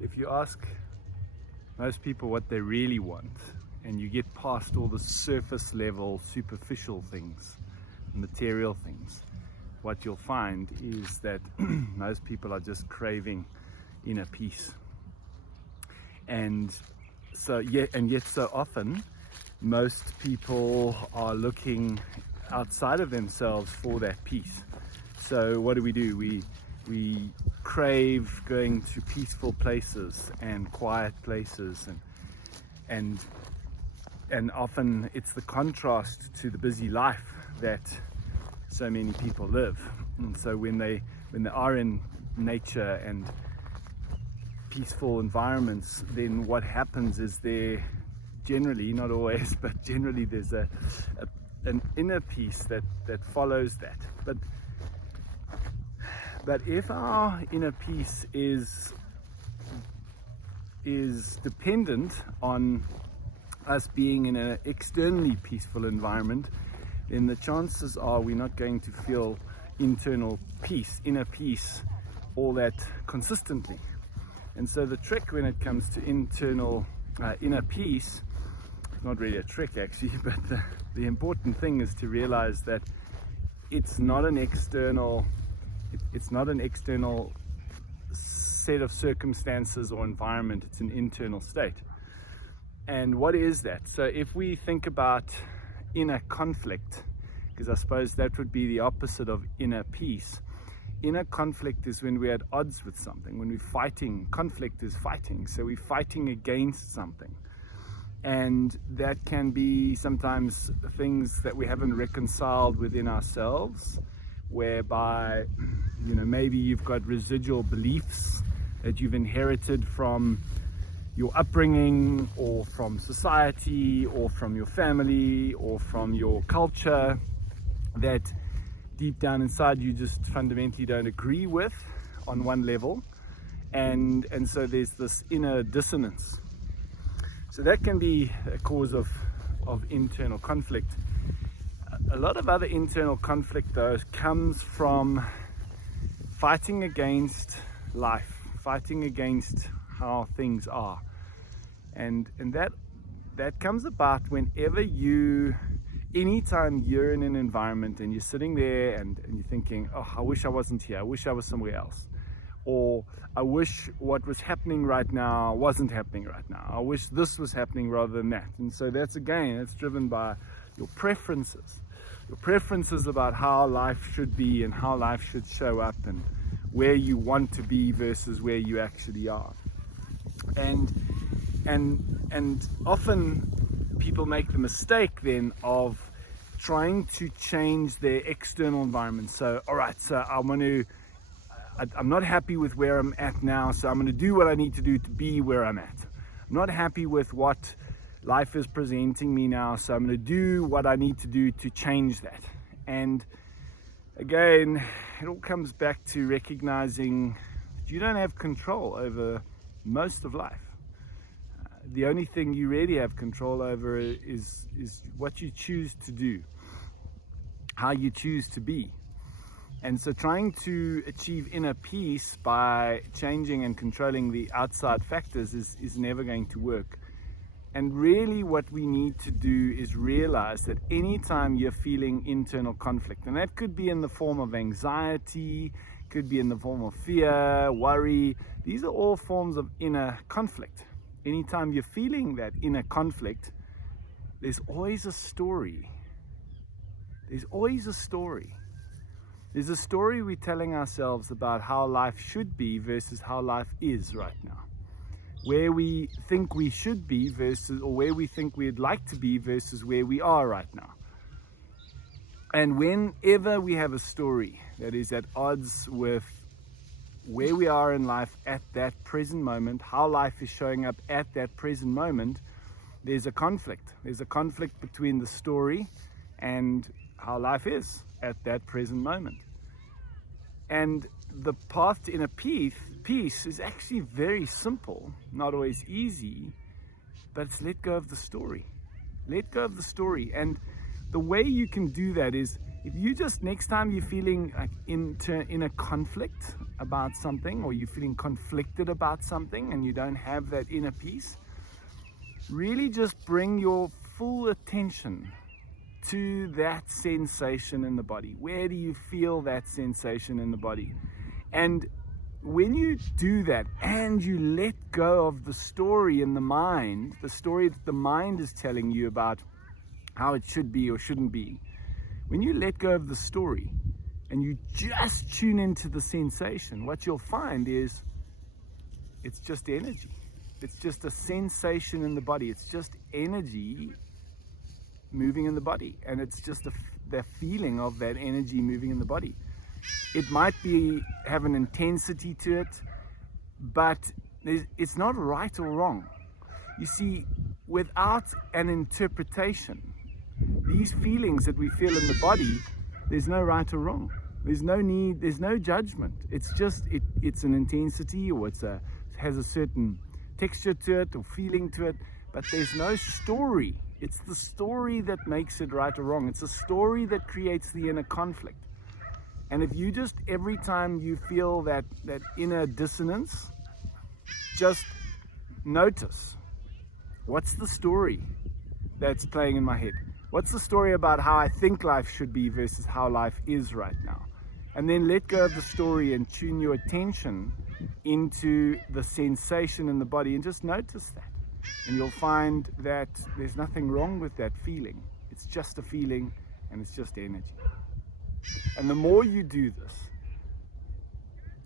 if you ask most people what they really want, and you get past all the surface level, superficial things, material things, what you'll find is that most people are just craving inner peace. And yet so often most people are looking outside of themselves for that peace. So what do? We crave going to peaceful places and quiet places, and often it's the contrast to the busy life that so many people live. And so when they are in nature and peaceful environments, then what happens is there generally, not always, but generally there's an inner peace that follows that. But if our inner peace is dependent on us being in an externally peaceful environment, then the chances are we're not going to feel internal peace, inner peace, all that consistently. And so the trick when it comes to inner peace, not really a trick actually, but the important thing is to realize that it's not an external set of circumstances or environment, it's an internal state. And what is that? So if we think about inner conflict, because I suppose that would be the opposite of inner peace. Inner conflict is when we're at odds with something, when we're fighting. Conflict is fighting, so we're fighting against something. And that can be sometimes things that we haven't reconciled within ourselves, whereby, maybe you've got residual beliefs that you've inherited from your upbringing or from society or from your family or from your culture that deep down inside you just fundamentally don't agree with on one level, and so there's this inner dissonance. So that can be a cause of internal conflict. A lot of other internal conflict though comes from fighting against life, fighting against how things are, and that comes about whenever anytime you're in an environment and you're sitting there and you're thinking, oh, I wish I wasn't here, I wish I was somewhere else, or I wish what was happening right now wasn't happening right now, I wish this was happening rather than that. And so it's driven by your preferences about how life should be and how life should show up and where you want to be versus where you actually are. And often people make the mistake then of trying to change their external environment. So I'm not happy with where I'm at now, so I'm going to do what I need to do to be where I'm at. I'm not happy with what life is presenting me now, so I'm going to do what I need to do to change that. And again, it all comes back to recognizing that you don't have control over most of life. The only thing you really have control over is what you choose to do, how you choose to be. And so trying to achieve inner peace by changing and controlling the outside factors is never going to work. And really what we need to do is realize that anytime you're feeling internal conflict, and that could be in the form of anxiety, could be in the form of fear, worry, these are all forms of inner conflict. Anytime you're feeling that inner conflict, there's always a story. There's always a story. There's a story we're telling ourselves about how life should be versus how life is right now. Where we think we should be versus, or where we think we'd like to be versus where we are right now. And whenever we have a story that is at odds with where we are in life at that present moment, how life is showing up at that present moment, there's a conflict. There's a conflict between the story and how life is at that present moment. And the path to inner peace is actually very simple, not always easy, but it's let go of the story. Let go of the story. And the way you can do that is If you just, next time you're feeling like in a conflict about something, or you're feeling conflicted about something and you don't have that inner peace, really just bring your full attention to that sensation in the body. Where do you feel that sensation in the body? And when you do that and you let go of the story in the mind, the story that the mind is telling you about how it should be or shouldn't be, when you let go of the story and you just tune into the sensation, what you'll find is it's just energy. It's just a sensation in the body. It's just energy moving in the body, and it's just the feeling of that energy moving in the body. It might have an intensity to it, but it's not right or wrong. You see, without an interpretation, these feelings that we feel in the body, there's no right or wrong. There's no need, there's no judgment. It's just, it's an intensity, or it has a certain texture to it or feeling to it, but there's no story. It's the story that makes it right or wrong. It's a story that creates the inner conflict. And if you just, every time you feel that inner dissonance, just notice, what's the story that's playing in my head? What's the story about how I think life should be versus how life is right now? And then let go of the story and tune your attention into the sensation in the body, and just notice that. And you'll find that there's nothing wrong with that feeling. It's just a feeling, and it's just energy. And the more you do this,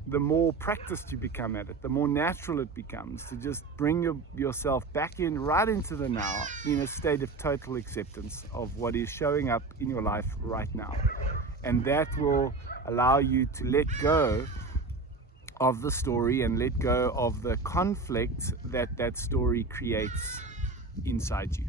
the more practiced you become at it, the more natural it becomes to just bring yourself back right into the now, in a state of total acceptance of what is showing up in your life right now. And that will allow you to let go of the story and let go of the conflict that story creates inside you.